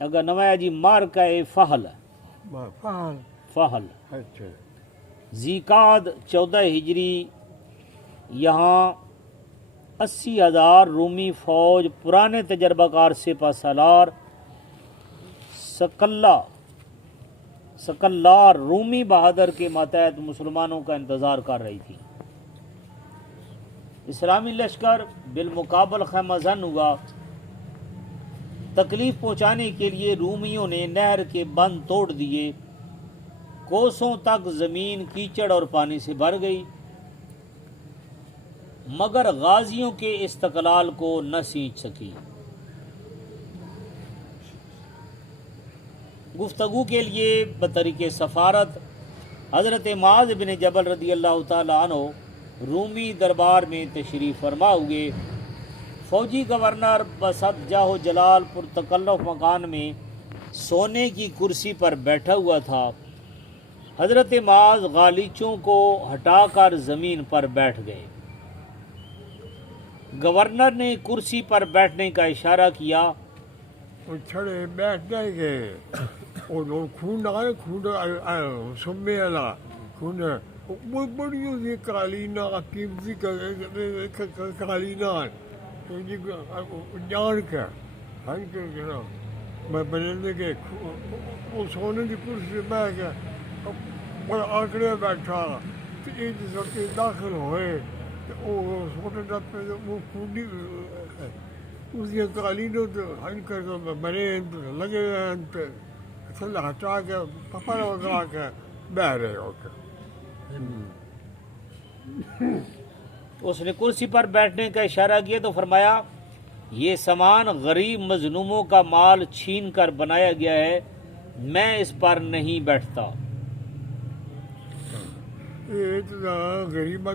اگر نمایا جی مارکہ فہل فہل فہل اچھا ذیقعد 14 ہجری یہاں 80,000 رومی فوج پرانے تجربہ کار سپہ سالار سکلار رومی بہادر کے ماتحت مسلمانوں کا انتظار کر رہی تھی۔ اسلامی لشکر بالمقابل خیمہ زن ہوا۔ تکلیف پہنچانے کے لیے رومیوں نے نہر کے بند توڑ دیے، کوسوں تک زمین کیچڑ اور پانی سے بھر گئی، مگر غازیوں کے استقلال کو نہ سینچ سکی۔ گفتگو کے لیے بطریق سفارت حضرت معاذ بن جبل رضی اللہ تعالی عنہ رومی دربار میں تشریف فرما ہوئے۔ فوجی گورنر بصد جاہ و جلال پرتکلف مکان میں سونے کی کرسی پر بیٹھا ہوا تھا۔ حضرت معاذ غالیچوں کو ہٹا کر زمین پر بیٹھ گئے۔ گورنر نے کرسی پر بیٹھنے کا اشارہ کیا۔ وہ چھڑے بیٹھ نہیں گئے اور خون آئے خون سمے والا خون وہ بڑی ہوئی قالینہ قیمتی قالینہ جان کر میں بننے کے وہ سونے کی کرسی بیٹھ گیا اور آکڑے بیٹھا تو داخل ہوئے وہ سونے ڈپ وہ خونی اس کی قالینوں ہن کر بنے لگے ہوئے تھلے ہٹا کے پپڑ وغیرہ کے بہ رہے ہو کے اس نے کرسی پر بیٹھنے کا اشارہ کیا تو فرمایا یہ سامان غریب مظلوموں کا مال چھین کر بنایا گیا ہے، میں اس پر نہیں بیٹھتا۔ یہ تو غریب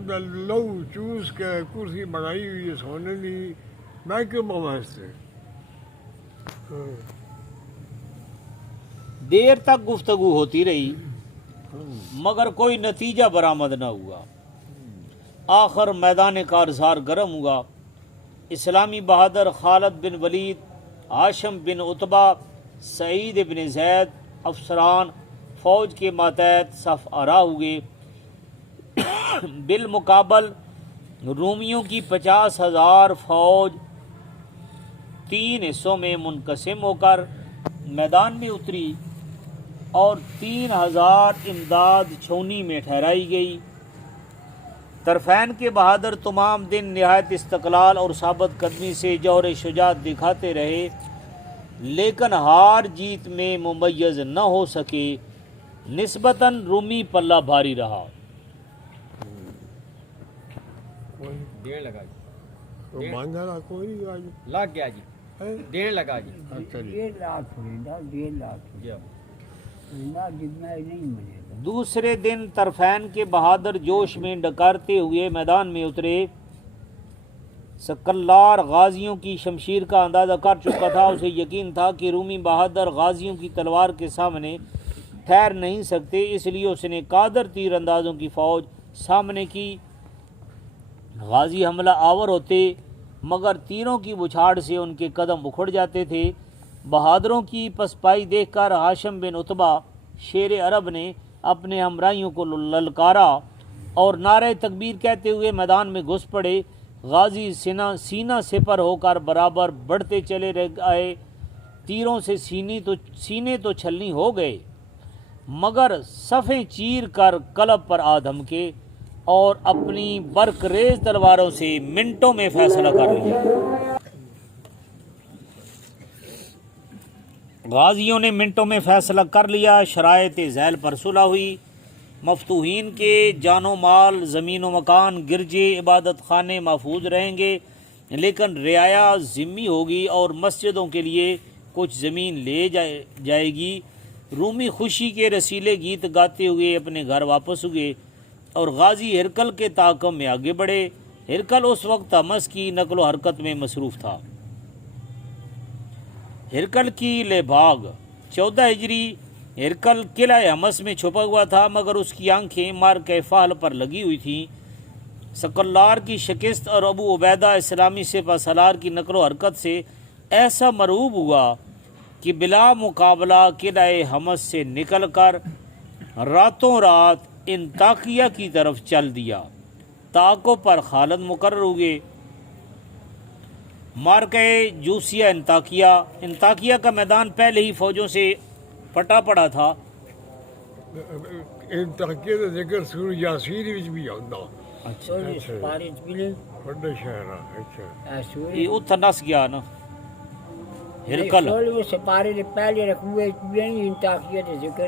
لو چوس کے کرسی بنائی ہوئی ہے سونے کی، میں کیوں مماستے۔ دیر تک گفتگو ہوتی رہی مگر کوئی نتیجہ برآمد نہ ہوا۔ آخر میدان کارزار گرم ہوا۔ اسلامی بہادر خالد بن ولید، ہاشم بن عتبہ، سعید بن زید افسران فوج کے ماتحت صف آرا ہوئے۔ بالمقابل رومیوں کی 50,000 فوج 3 حصوں میں منقسم ہو کر میدان میں اتری اور 3,000 امداد چھونی میں ٹھہرائی گئی۔ طرفین کے بہادر تمام دن نہایت استقلال اور ثابت قدمی سے جوہر شجاعت دکھاتے رہے، لیکن ہار جیت میں ممیز نہ ہو سکے۔ نسبتاً رومی پلہ بھاری رہا۔ ڈیڑھ لگا جی، تو باندھا کوئی نہیں آج لگ گیا جی، ڈیڑھ لگا جی۔ اچھا جی 1.5 لاکھ ہوئے 1.5 لاکھ جی جتنا ہی نہیں ملے گا۔ دوسرے دن طرفین کے بہادر جوش میں ڈکارتے ہوئے میدان میں اترے۔ سکلار غازیوں کی شمشیر کا اندازہ کر چکا تھا، اسے یقین تھا کہ رومی بہادر غازیوں کی تلوار کے سامنے ٹھہر نہیں سکتے، اس لیے اس نے قادر تیر اندازوں کی فوج سامنے کی۔ غازی حملہ آور ہوتے مگر تیروں کی بچھاڑ سے ان کے قدم اکھڑ جاتے تھے۔ بہادروں کی پسپائی دیکھ کر ہاشم بن عتبہ شیر عرب نے اپنے ہمراہیوں کو للکارا اور نعرہ تکبیر کہتے ہوئے میدان میں گھس پڑے۔ غازی سینہ سپر ہو کر برابر بڑھتے چلے آئے، تیروں سے سینے تو چھلنی ہو گئے مگر صفیں چیر کر قلب پر آ دھمکے اور اپنی برق ریز تلواروں سے منٹوں میں فیصلہ کر لیا۔ غازیوں نے منٹوں میں فیصلہ کر لیا۔ شرائط ذیل پر صلح ہوئی۔ مفتوحین کے جان و مال، زمین و مکان، گرجے، عبادت خانے محفوظ رہیں گے، لیکن رعایا ذمہ ہوگی اور مسجدوں کے لیے کچھ زمین لے جائے گی۔ رومی خوشی کے رسیلے گیت گاتے ہوئے اپنے گھر واپس ہوئے اور غازی ہرکل کے تعاقب میں آگے بڑھے۔ ہرکل اس وقت حمص کی نقل و حرکت میں مصروف تھا۔ ہرکل کی لباغ 14 ہجری ہرکل قلعہ حمص میں چھپا ہوا تھا مگر اس کی آنکھیں مارکہ فہل پر لگی ہوئی تھیں۔ سکلار کی شکست اور ابو عبیدہ اسلامی سپہ سالار کی نقل و حرکت سے ایسا مرعوب ہوا کہ بلا مقابلہ قلعہ حمص سے نکل کر راتوں رات انطاکیہ کی طرف چل دیا۔ تاکو پر خالد مقرر ہوئے۔ مارکہ جوسیہ انطاکیہ کا میدان پہلے ہی فوجوں سے پٹا پڑا تھا۔ ان تحقیق کا ذکر سورہ یاسین وچ بھی آندا سورہ سپارے پہلے بڑے شہر اچھا سورہ یہ اتھا نس گیا نا ہرکل، سولہویں سپارے دے پہلے رکوع نہیں انطاکیہ دے ذکر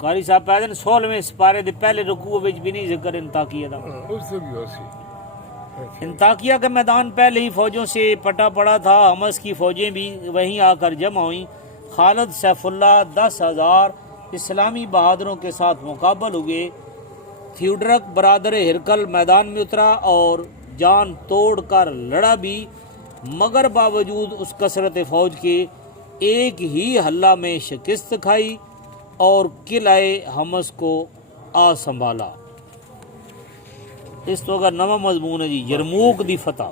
قاری صاحب پہ دن 16ویں سپارے دے پہلے رکوع وچ بھی نہیں ذکر انطاکیہ دا۔ اس سے بھی ہوسی انطاکیہ کا میدان پہلے ہی فوجوں سے پٹا پڑا تھا۔ حمص کی فوجیں بھی وہیں آ کر جمع ہوئیں۔ خالد سیف اللہ 10,000 اسلامی بہادروں کے ساتھ مقابل ہوئے۔ تھیوڈرک برادر ہرکل میدان میں اترا اور جان توڑ کر لڑا بھی، مگر باوجود اس کثرت فوج کے ایک ہی حلہ میں شکست کھائی اور قلعہ حمص کو آ سنبھالا۔ اس تو اگر نواں مضمون ہے جی یرموک دی فتح۔